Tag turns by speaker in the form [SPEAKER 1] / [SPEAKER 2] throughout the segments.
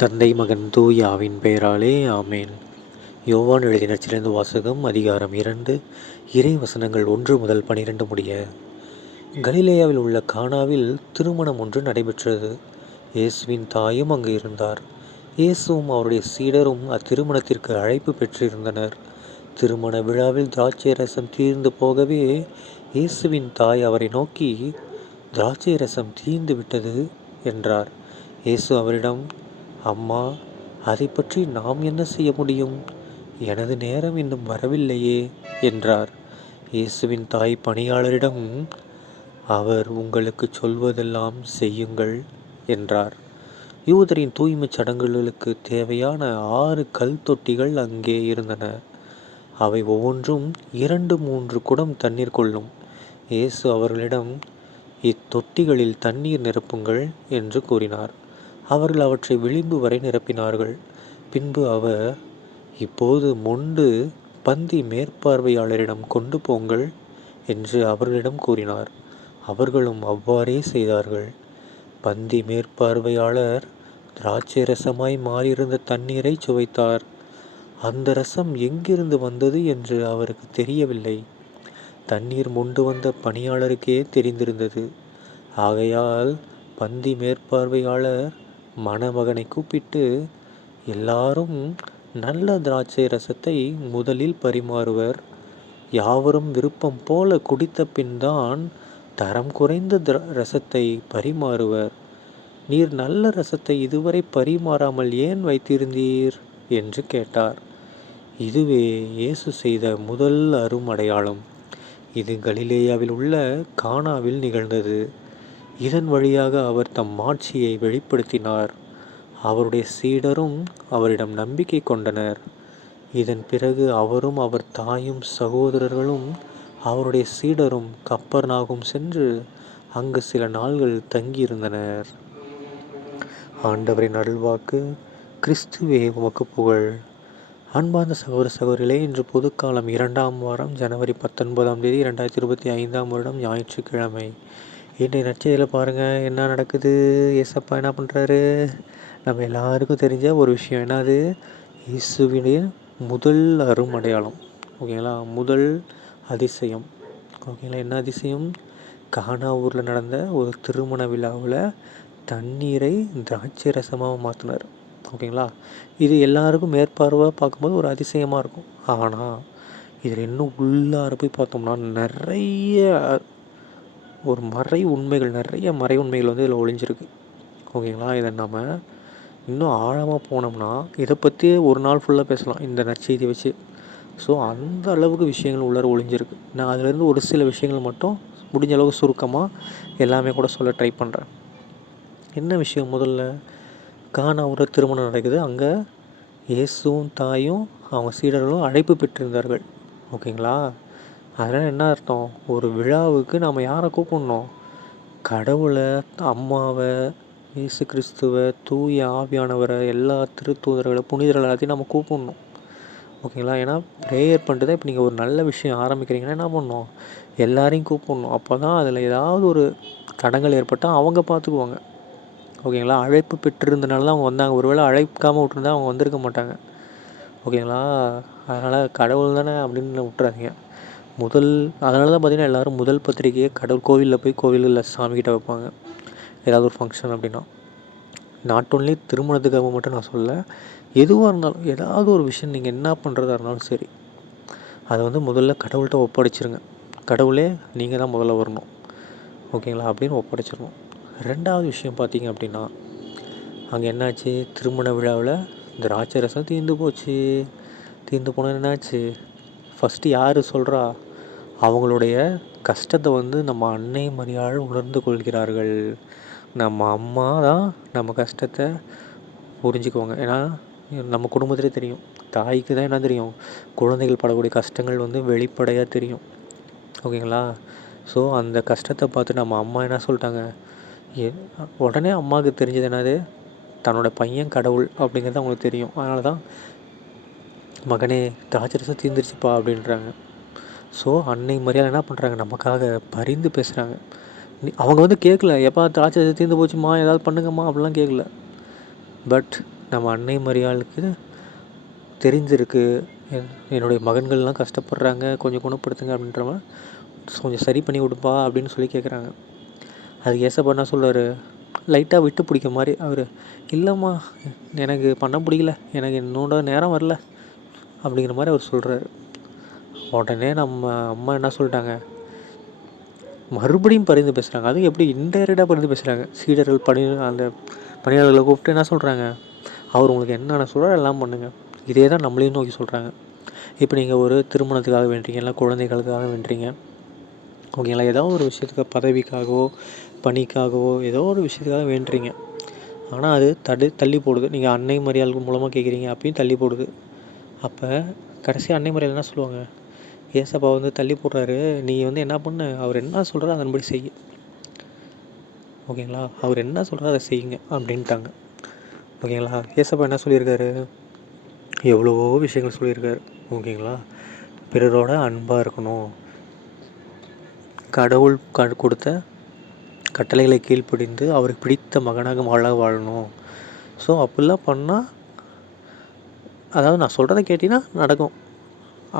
[SPEAKER 1] தந்தை மகன் தூயாவின் பெயராலே ஆமேன். யோவான் எழுதின சிறந்த வாசகம் அதிகாரம் இரண்டு இறை வசனங்கள் ஒன்று முதல் பனிரெண்டு முடிய. கலிலேயாவில் உள்ள கானாவில் திருமணம் ஒன்று நடைபெற்றது. இயேசுவின் தாயும் அங்கு இருந்தார். இயேசுவும் அவருடைய சீடரும் அத்திருமணத்திற்கு அழைப்பு பெற்றிருந்தனர். திருமண விழாவில் திராட்சை ரசம் தீர்ந்து போகவே இயேசுவின் தாய் அவரை நோக்கி திராட்சை ரசம் தீர்ந்து விட்டது என்றார். இயேசு அவரிடம் அம்மா அதை பற்றி நாம் என்ன செய்ய முடியும்? எனது நேரம் இன்னும் வரவில்லையே என்றார். இயேசுவின் தாய் பணியாளரிடம் அவர் உங்களுக்கு சொல்வதெல்லாம் செய்யுங்கள் என்றார். யூதரின் தூய்மைச் சடங்குகளுக்கு தேவையான ஆறு கல் தொட்டிகள் அங்கே இருந்தன. அவை ஒவ்வொன்றும் இரண்டு மூன்று குடம் தண்ணீர் கொள்ளும். இயேசு அவர்களிடம் இத்தொட்டிகளில் தண்ணீர் நிரப்புங்கள் என்று கூறினார். அவர்கள் அவற்றை விளிம்பு வரை நிரப்பினார்கள். பின்பு அவர் இப்போது மொண்டு பந்தி மேற்பார்வையாளரிடம் கொண்டு போங்கள் என்று அவர்களிடம் கூறினார். அவர்களும் அவ்வாறே செய்தார்கள். பந்தி மேற்பார்வையாளர் திராட்சை ரசமாய் மாறியிருந்த தண்ணீரை சுவைத்தார். அந்த ரசம் எங்கிருந்து வந்தது என்று அவருக்கு தெரியவில்லை. தண்ணீர் மொண்டு வந்த பணியாளருக்கே தெரிந்திருந்தது. ஆகையால் பந்தி மேற்பார்வையாளர் மணமகனை கூப்பிட்டு எல்லாரும் நல்ல திராட்சை ரசத்தை முதலில் பரிமாறுவர். யாவரும் விருப்பம் போல குடித்த பின்தான் தரம் குறைந்த ரசத்தை பரிமாறுவர். நீர் நல்ல ரசத்தை இதுவரை பரிமாறாமல் ஏன் வைத்திருந்தீர்? என்று கேட்டார். இதுவே இயேசு செய்த முதல் அருமடையாளம். இது கலிலேயாவில் உள்ள கானாவில் நிகழ்ந்தது. இதன் வழியாக அவர் தம் மாட்சியை வெளிப்படுத்தினார். அவருடைய சீடரும் அவரிடம் நம்பிக்கை கொண்டனர். இதன் பிறகு அவரும் அவர் தாயும் சகோதரர்களும் அவருடைய சீடரும் கப்பர்நாகும் சென்று அங்கு சில நாள்கள் தங்கியிருந்தனர். ஆண்டவரின் அருள்வாக்கு கிறிஸ்துவே உமக்கு புகழ். அன்பார்ந்த சகோதர சகோதரிகளே இன்று பொதுக்காலம் இரண்டாம் வாரம் ஜனவரி பத்தொன்பதாம் தேதி இரண்டாயிரத்தி இருபத்தி ஐந்தாம் வருடம் ஞாயிற்றுக்கிழமை. இன்றைய நச்சையில் பாருங்கள் என்ன நடக்குது? ஏசப்பா என்ன பண்ணுறாரு நம்ம எல்லாருக்கும் தெரிஞ்ச ஒரு விஷயம் என்னது? இயேசுவினுடைய முதல் அரும் அடையாளம் ஓகேங்களா? முதல் அதிசயம். ஓகேங்களா? என்ன அதிசயம்? கானா ஊரில் நடந்த ஒரு திருமண விழாவில் தண்ணீரை திராட்சை ரசமாக மாற்றினார் ஓகேங்களா? இது எல்லாருக்கும் மேற்பார்வை பார்க்கும்போது ஒரு அதிசயமாக இருக்கும். ஆனால் இதில் இன்னும் உள்ளார போய் பார்த்தோம்னா நிறைய ஒரு மறை உண்மைகள் நிறைய மறை உண்மைகள் வந்து இதில் ஒளிஞ்சிருக்கு. ஓகேங்களா? இதை நம்ம இன்னும் ஆழமாக போனோம்னா இதை பற்றியே ஒரு நாள் ஃபுல்லாக பேசலாம் இந்த நற்செய்தி வச்சு. ஸோ அந்த அளவுக்கு விஷயங்கள் உள்ளார ஒளிஞ்சிருக்கு. நான் அதுலேருந்து ஒரு சில விஷயங்கள் மட்டும் முடிஞ்ச அளவுக்கு சுருக்கமாக எல்லாமே கூட சொல்ல ட்ரை பண்ணுறேன் என்ன விஷயம் முதல்ல? கானா ஒரு திருமணம் நடக்குது. அங்கே இயேசுவும் தாயும் அவங்க சீடர்களும் அழைப்பு பெற்றிருந்தார்கள். ஓகேங்களா? அதனால் என்ன அர்த்தம்? ஒரு விழாவுக்கு நம்ம யாரை கூப்பிடணும்? கடவுளை அம்மாவை இயேசு கிறிஸ்துவை தூய ஆவியானவரை எல்லா திருத்தூதர்களை புனிதர்கள் எல்லாத்தையும் நம்ம கூப்பிடணும். ஓகேங்களா? ஏன்னா ப்ரேயர் பண்ணிட்டு தான் இப்போ நீங்கள் ஒரு நல்ல விஷயம் ஆரம்பிக்கிறீங்கன்னா என்ன பண்ணணும்? எல்லாரையும் கூப்பிடணும். அப்போ தான் அதில் ஏதாவது ஒரு தடங்கள் ஏற்பட்டால் அவங்க பார்த்துக்குவாங்க. ஓகேங்களா? அழைப்பு பெற்றிருந்தனால தான் அவங்க வந்தாங்க. ஒருவேளை அழைக்காமல் விட்டுருந்தா அவங்க வந்திருக்க மாட்டாங்க. ஓகேங்களா? அதனால் கடவுள் தானே அப்படின்னு விட்டுறாதீங்க. முதல் அதனால தான் பார்த்திங்கன்னா எல்லோரும் முதல் பத்திரிக்கையை கடவுள் கோவிலில் போய் கோவிலில் சாமிக்கிட்ட வைப்பாங்க. ஏதாவது ஒரு ஃபங்க்ஷன் அப்படின்னா. நாட் ஓன்லி திருமணத்துக்காக மட்டும் நான் சொல்ல எதுவாக இருந்தாலும் ஏதாவது ஒரு விஷயம் நீங்கள் என்ன பண்ணுறதா இருந்தாலும் சரி அதை வந்து முதல்ல கடவுள்கிட்ட ஒப்படைச்சிருங்க. கடவுளே நீங்கள் தான் முதல்ல வரணும். ஓகேங்களா? அப்படின்னு ஒப்படைச்சிடணும். ரெண்டாவது விஷயம் பார்த்தீங்க அப்படின்னா அங்கே என்னாச்சு? திருமண விழாவில் திராட்சை ரசம் தீர்ந்து போச்சு. தீர்ந்து போனால் என்னாச்சு? ஃபஸ்ட்டு யார் சொல்கிறா அவங்களுடைய கஷ்டத்தை வந்து நம்ம அன்னை மரியாள் உணர்ந்து கொள்கிறார்கள். நம்ம அம்மா தான் நம்ம கஷ்டத்தை புரிஞ்சுக்குவாங்க. ஏன்னா நம்ம குடும்பத்திலே தெரியும். தாய்க்கு தான் என்ன தெரியும்? குழந்தைகள் படக்கூடிய கஷ்டங்கள் வந்து வெளிப்படையாக தெரியும். ஓகேங்களா? ஸோ அந்த கஷ்டத்தை பார்த்து நம்ம அம்மா என்ன சொல்லிட்டாங்க? உடனே அம்மாவுக்கு தெரிஞ்சது என்னது? தன்னோட பையன் கடவுள் அப்படிங்கிறது அவங்களுக்கு தெரியும். அதனால தான் மகனே திராட்சரசம் தீர்ந்துருச்சுப்பா அப்படின்றாங்க. ஸோ அன்னை மரியாதை என்ன பண்ணுறாங்க நமக்காக பரிந்து பேசுகிறாங்க அவங்க வந்து கேட்கல. எப்போ திராட்சை தீர்ந்து போச்சுமா? ஏதாவது பண்ணுங்கம்மா? அப்படிலாம் கேட்கல. பட் நம்ம அன்னை மரியாளுக்கு தெரிஞ்சிருக்கு. என்னுடைய மகன்கள்லாம் கஷ்டப்படுறாங்க. கொஞ்சம் குணப்படுத்துங்க அப்படின்றவன் கொஞ்சம் சரி பண்ணி விடுப்பா அப்படின்னு சொல்லி கேட்குறாங்க. அதுக்கு ஏசப்பா என்ன சொல்கிறாரு லைட்டாக விட்டு பிடிக்க மாதிரி. அவர் இல்லைம்மா எனக்கு பண்ண பிடிக்கல. எனக்கு இன்னொன்று நேரம் வரல. அப்படிங்கிற மாதிரி அவர் சொல்கிறாரு உடனே நம்ம அம்மா என்ன சொல்லிட்டாங்க? மறுபடியும் பரிந்து பேசுகிறாங்க அதுவும் எப்படி இன்டைரக்டாக பரிந்து பேசுகிறாங்க சீடர்கள் பணி அந்த பணியாளர்களை கூப்பிட்டு என்ன சொல்கிறாங்க அவர் உங்களுக்கு என்னென்ன சொல்கிறார் எல்லாம் பண்ணுங்கள் இதே தான் நம்மளையும் நோக்கி சொல்கிறாங்க இப்போ நீங்கள் ஒரு திருமணத்துக்காக வேண்டுறீங்க இல்லை குழந்தைகளுக்காக வேண்டுறீங்க ஓகேங்களா ஏதோ ஒரு விஷயத்துக்கு பதவிக்காகவோ பணிக்காகவோ ஏதோ ஒரு விஷயத்துக்காக வேண்டுறீங்க. ஆனால் அது தடு தள்ளி போடுது. நீங்கள் அன்னை மரியாதை மூலமாக கேட்குறீங்க அப்பயும் தள்ளி போடுது. அப்போ கடைசி அன்னை மரியாதை என்ன சொல்லுவாங்க? ஏசப்பா வந்து தள்ளி போடுறாரு. நீ வந்து என்ன பண்ணு? அவர் என்ன சொல்கிறாரோ அதன்படி செய்ய. ஓகேங்களா? அவர் என்ன சொல்கிறாரோ அதை செய்யுங்க அப்படின்ட்டாங்க. ஓகேங்களா? ஏசப்பா என்ன சொல்லியிருக்காரு? எவ்வளவோ விஷயங்கள் சொல்லியிருக்காரு. ஓகேங்களா? பிறரோட அன்பாக இருக்கணும். கடவுள் க கொடுத்த கட்டளைகளை கீழ்ப்படிந்து அவருக்கு பிடித்த மகனாக வாழ வாழணும். ஸோ அப்படிலாம் பண்ணால் அதாவது நான் சொல்கிறத கேட்டிங்கன்னா நடக்கும்.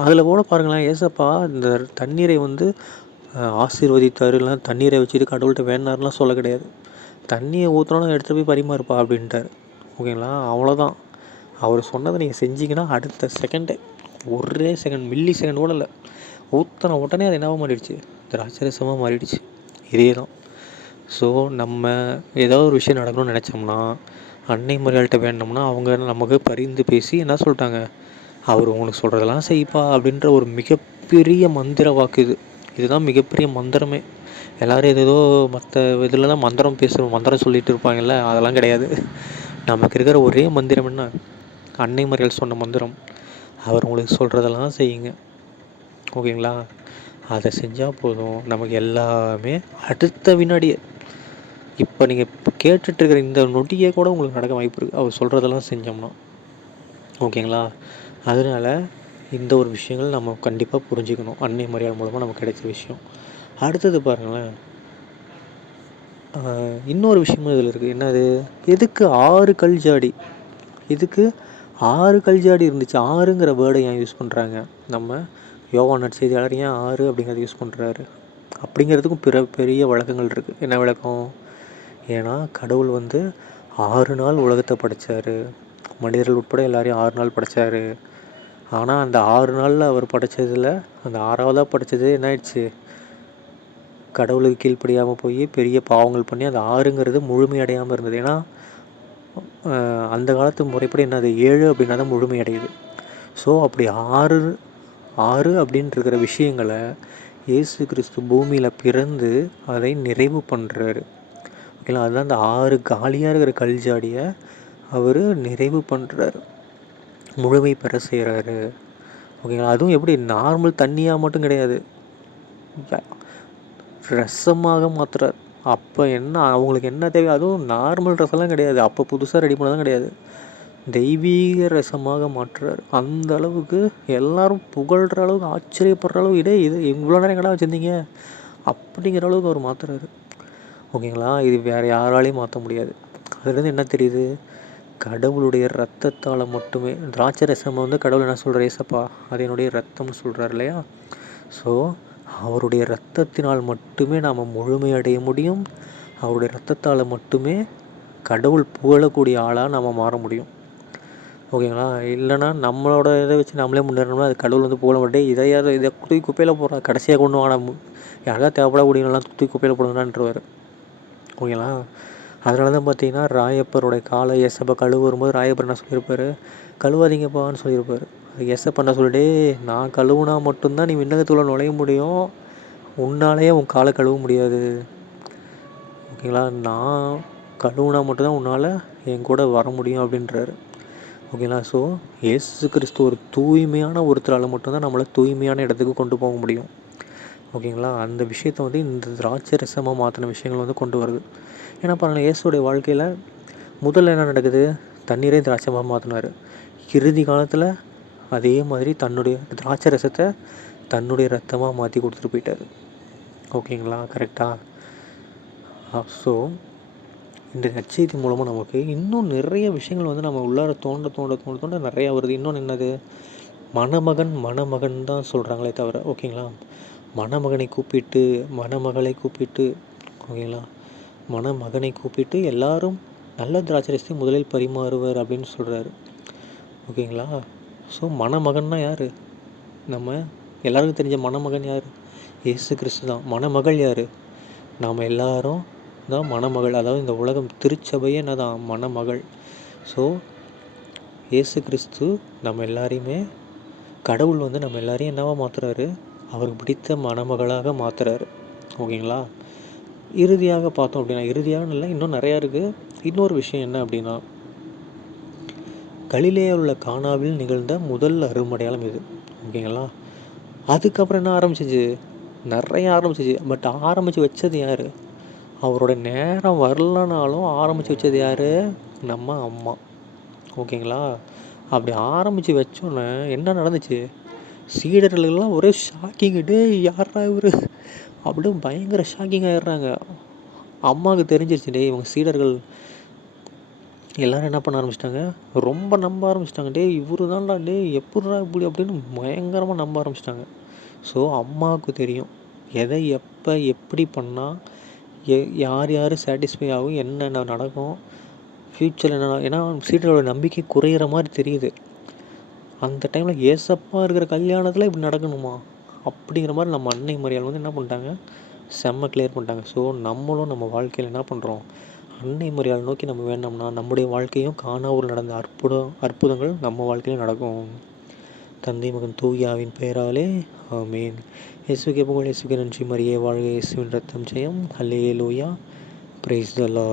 [SPEAKER 1] அதில் கூட பாருங்களேன் ஏசப்பா இந்த தண்ணீரை வந்து ஆசீர்வதித்தார் இல்லைனா தண்ணீரை வச்சுட்டு கடவுள்கிட்ட வேணாருலாம் சொல்ல கிடையாது. தண்ணியை ஊற்றுனாலும் எடுத்துகிட்டு போய் பரிமாறுப்பா அப்படின்ட்டார். ஓகேங்களா? அவ்வளோதான் அவர் சொன்னதை நீங்கள் செஞ்சீங்கன்னா அடுத்த செகண்டே ஒரே செகண்ட் மில்லி செகண்ட் கூட இல்லை. ஊற்றின உடனே அது என்னவாக மாறிடுச்சு? திராட்சரசமாக மாறிடுச்சு. இதே தான் ஸோ நம்ம ஏதாவது ஒரு விஷயம் நடக்கணும்னு நினச்சோம்னா அன்னை மரியாள்கிட்ட வேணும்னா அவங்க நமக்கு பரிந்து பேசி என்ன சொல்லிட்டாங்க? அவர் உங்களுக்கு சொல்கிறதெல்லாம் செய்ப்பா அப்படின்ற ஒரு மிகப்பெரிய மந்திர வாக்கு இது. இதுதான் மிகப்பெரிய மந்திரமே. எல்லோரும் ஏதோ மற்ற இதில் தான் மந்திரம் பேசுகிறோம் மந்திரம் சொல்லிட்டு இருப்பாங்கல்ல அதெல்லாம் கிடையாது. நமக்கு இருக்கிற ஒரே மந்திரம் என்ன? அன்னை மறியல் சொன்ன மந்திரம். அவர் உங்களுக்கு சொல்கிறதெல்லாம் செய்யுங்க. ஓகேங்களா? அதை செஞ்சால் போதும். நமக்கு எல்லாமே அடுத்த வினாடியே. இப்போ நீங்கள் கேட்டுட்ருக்கிற இந்த நொடியே கூட உங்களுக்கு நடக்க வாய்ப்பு இருக்குது அவர் சொல்கிறதெல்லாம் செஞ்சோம்னா. ஓகேங்களா? அதனால் இந்த ஒரு விஷயங்கள் நம்ம கண்டிப்பாக புரிஞ்சுக்கணும். அன்னை மரியாதை மூலமாக நமக்கு கிடைச்ச விஷயம். அடுத்தது பாருங்களேன். இன்னொரு விஷயமும் இதில் இருக்குது என்னது? எதுக்கு ஆறு கல் ஜாடி? இதுக்கு ஆறு கல் ஜாடி இருந்துச்சு? ஆறுங்கிற வேர்டை ஏன் யூஸ் பண்ணுறாங்க நம்ம யோகா செய்தியாளர் ஏன் ஆறு அப்படிங்கிறத யூஸ் பண்ணுறாரு அப்படிங்கிறதுக்கும் பிற பெரிய வழக்கங்கள் இருக்குது என்ன விளக்கம் ஏன்னா கடவுள் வந்து ஆறு நாள் உலகத்தை படைத்தார் மனிதர்கள் உட்பட எல்லாரையும் ஆறு நாள் படைத்தார் ஆனால் அந்த ஆறு நாளில் அவர் படைத்ததில் அந்த ஆறாவதாக படைத்தது என்ன ஆயிடுச்சு? கடவுளுக்கு கீழ்ப்படியாமல் போய் பெரிய பாவங்கள் பண்ணி அந்த ஆறுங்கிறது முழுமையடையாமல் இருந்தது. ஏன்னா அந்த காலத்து முறைப்படி என்னது ஏழு அப்படின்னா தான் முழுமையடையுது. ஸோ அப்படி ஆறு ஆறு அப்படின்ட்டுருக்கிற விஷயங்களை இயேசு கிறிஸ்து பூமியில் பிறந்து அதை நிறைவு பண்ணுறாரு ஓகேங்களா? அதுதான் அந்த ஆறு காலியாக இருக்கிற கல்ஜாடியை அவர் நிறைவு பண்ணுறாரு முழுமை பெற செய்கிறாரு ஓகேங்களா? அதுவும் எப்படி? நார்மல் தண்ணியாக மட்டும் கிடையாது. ரசமாக மாற்றுறார் அப்போ என்ன அவங்களுக்கு என்ன தேவை அதுவும் நார்மல் ரசம்லாம் கிடையாது. அப்போ புதுசாக ரெடி பண்ணதான் கிடையாது. தெய்வீக ரசமாக மாற்றுறார். அந்த அளவுக்கு எல்லாரும் புகழ்கிற அளவுக்கு ஆச்சரியப்படுற அளவுக்கு இதே இது இவ்வளோ நேரம் கடை வச்சுருந்தீங்க? அப்படிங்கிற அளவுக்கு அவர் மாற்றுறாரு ஓகேங்களா? இது வேறு யாராலையும் மாற்ற முடியாது. அதுலேருந்து என்ன தெரியுது? கடவுளுடைய ரத்தத்தால் மட்டுமே திராட்சை ரசம் வந்து கடவுள் என்ன சொல்கிற ஏசப்பா? அது என்னுடைய ரத்தம்னு சொல்கிறார் இல்லையா? ஸோ அவருடைய ரத்தத்தினால் மட்டுமே நாம் முழுமையடைய முடியும். அவருடைய ரத்தத்தால் மட்டுமே கடவுள் புகழக்கூடிய ஆளாக நம்ம மாற முடியும். ஓகேங்களா? இல்லைனா நம்மளோட இதை வச்சு நம்மளே முன்னேறணும்னா அது கடவுள் வந்து புகழ மாட்டே இதை யார் இதை தூக்கி குப்பையில் போடுறா கடைசியாக கொண்டு வாங்க. யாராவது தேவைப்படக்கூடியவங்களாம் தூக்கி குப்பையில் போடுங்கன்றார் ஓகேங்களா? அதனால தான் பார்த்தீங்கன்னா ராயப்பருடைய காலை எசப்பை கழுவு வரும்போது ராயப்பர் என்ன சொல்லியிருப்பார்? கழுவாதீங்கப்பான்னு சொல்லியிருப்பார். அது பண்ண சொல்லிட்டு நான் கழுவுனா மட்டும்தான் நீ விண்ணகத்துள்ள நுழைய முடியும். உன்னாலேயே உன் காலை கழுவ முடியாது. ஓகேங்களா? நான் கழுவுனா மட்டும்தான் உன்னால் என் கூட வர முடியும் அப்படின்றாரு. ஓகேங்களா? ஸோ ஏசு கிறிஸ்து ஒரு தூய்மையான ஒருத்தரால் மட்டும்தான் நம்மளை தூய்மையான இடத்துக்கு கொண்டு போக முடியும். ஓகேங்களா? அந்த விஷயத்தை வந்து இந்த திராட்சை ரசமாக மாற்றின விஷயங்கள் வந்து கொண்டு வருது. ஏன்னா பாருங்கள் இயேசுடைய வாழ்க்கையில் முதல்ல என்ன நடக்குது? தண்ணீரே திராட்சமாக மாற்றினார் இறுதி காலத்தில் அதே மாதிரி தன்னுடைய திராட்சை ரசத்தை தன்னுடைய ரத்தமாக மாற்றி கொடுத்துட்டு போயிட்டார். ஓகேங்களா? கரெக்டாக ஸோ இந்த நச்செய்தி மூலமாக நமக்கு இன்னும் நிறைய விஷயங்கள் வந்து நம்ம உள்ளார தோண்ட தோண்ட தோண்ட தோண்ட நிறையா வருது. இன்னொன்று என்னது? மணமகன் மணமகன் தான் சொல்கிறாங்களே தவிர ஓகேங்களா? மணமகனை கூப்பிட்டு மணமகளை கூப்பிட்டு ஓகேங்களா? மணமகனை கூப்பிட்டு எல்லாரும் நல்ல திராட்சரசத்தை முதலில் பரிமாறுவர் அப்படின்னு சொல்கிறாரு ஓகேங்களா? ஸோ மணமகன்னா யார்? நம்ம எல்லாருக்கும் தெரிஞ்ச மணமகன் யார்? இயேசு கிறிஸ்து தான். மணமகள் யார்? நாம் எல்லாரும் தான் மணமகள். அதாவது இந்த உலகம் திருச்சபையே என்ன தான் மணமகள். ஸோ இயேசு கிறிஸ்து நம்ம எல்லாரையுமே கடவுள் வந்து நம்ம எல்லாரையும் என்னவா மாற்றுறாரு அவருக்கு பிடித்த மணமகளாக மாற்றுறாரு ஓகேங்களா? இறுதியாக பார்த்தோம் அப்படின்னா இறுதியாகனு இல்லை இன்னும் நிறையா இருக்குது இன்னொரு விஷயம் என்ன அப்படின்னா கலிலேயில் உள்ள கானாவில் நிகழ்ந்த முதல் அருமடையாளம் இது. ஓகேங்களா? அதுக்கப்புறம் என்ன ஆரம்பிச்சிச்சு? நிறைய ஆரம்பிச்சிச்சு. பட் ஆரம்பித்து வச்சது யார்? அவரோட நேரம் வரலனாலும் ஆரம்பித்து வச்சது யார்? நம்ம அம்மா. ஓகேங்களா? அப்படி ஆரம்பித்து வச்சோன்னே என்ன நடந்துச்சு? சீடர்கள்லாம் ஒரே ஷாக்கிங் டேய் யாரா இவர்? அப்படியே பயங்கர ஷாக்கிங் ஆகிடுறாங்க அம்மாவுக்கு தெரிஞ்சிருச்சு டே இவங்க சீடர்கள் எல்லோரும் என்ன பண்ண ஆரம்பிச்சிட்டாங்க? ரொம்ப நம்ப ஆரம்பிச்சிட்டாங்க டே இவரு தான்டா டே எப்படிடா இப்படி? அப்படின்னு பயங்கரமாக நம்ப ஆரம்பிச்சிட்டாங்க. ஸோ அம்மாவுக்கு தெரியும் எதை எப்போ எப்படி பண்ணால் எ யார் யார் சாட்டிஸ்ஃபை ஆகும் என்னென்ன நடக்கும் ஃப்யூச்சரில் என்ன ஏன்னா சீடரோட நம்பிக்கை குறையிற மாதிரி தெரியுது. அந்த டைமில் ஏசப்பா இருக்கிற கல்யாணத்தில் இப்படி நடக்கணுமா? அப்படிங்கிற மாதிரி நம்ம அன்னை மரியாதை வந்து என்ன பண்ணிட்டாங்க? செம்ம கிளியர் பண்ணிட்டாங்க. ஸோ நம்மளும் நம்ம வாழ்க்கையில் என்ன பண்ணுறோம் அன்னை மரியாதை நோக்கி நம்ம வேண்டோம்னா நம்முடைய வாழ்க்கையும் காணாவூர் நடந்த அற்புதம் அற்புதங்கள் நம்ம வாழ்க்கையிலும் நடக்கும். தந்தை மகன் தூயாவின் பெயராலே ஆமேன். இயேசுக்கே புகழ் இயேசுக்கு நன்றி மரியே வாழ்க இயேசுவின் ரத்தம் ஜெயம். அல்லே லூயா பிரைஸ் தலா